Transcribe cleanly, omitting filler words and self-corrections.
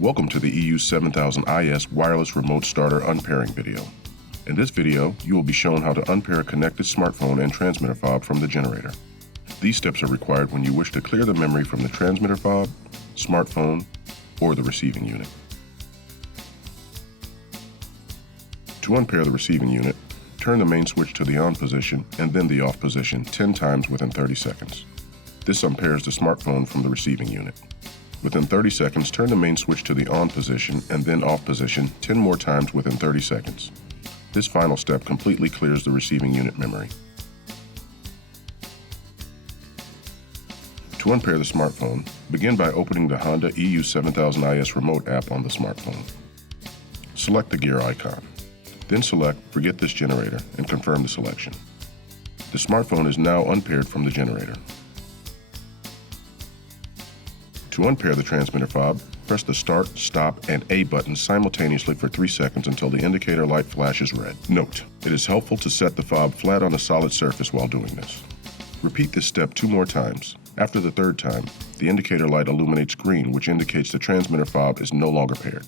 Welcome to the EU7000is wireless remote starter unpairing video. In this video, you will be shown how to unpair a connected smartphone and transmitter fob from the generator. These steps are required when you wish to clear the memory from the transmitter fob, smartphone, or the receiving unit. To unpair the receiving unit, turn the main switch to the on position and then the off position 10 times within 30 seconds. This unpairs the smartphone from the receiving unit. Within 30 seconds, turn the main switch to the on position and then off position 10 more times within 30 seconds. This final step completely clears the receiving unit memory. To unpair the smartphone, begin by opening the Honda EU7000is remote app on the smartphone. Select the gear icon. Then select Forget this generator and confirm the selection. The smartphone is now unpaired from the generator. To unpair the transmitter fob, press the Start, Stop, and A buttons simultaneously for 3 seconds until the indicator light flashes red. Note: it is helpful to set the fob flat on a solid surface while doing this. Repeat this step 2 more times. After the third time, the indicator light illuminates green, which indicates the transmitter fob is no longer paired.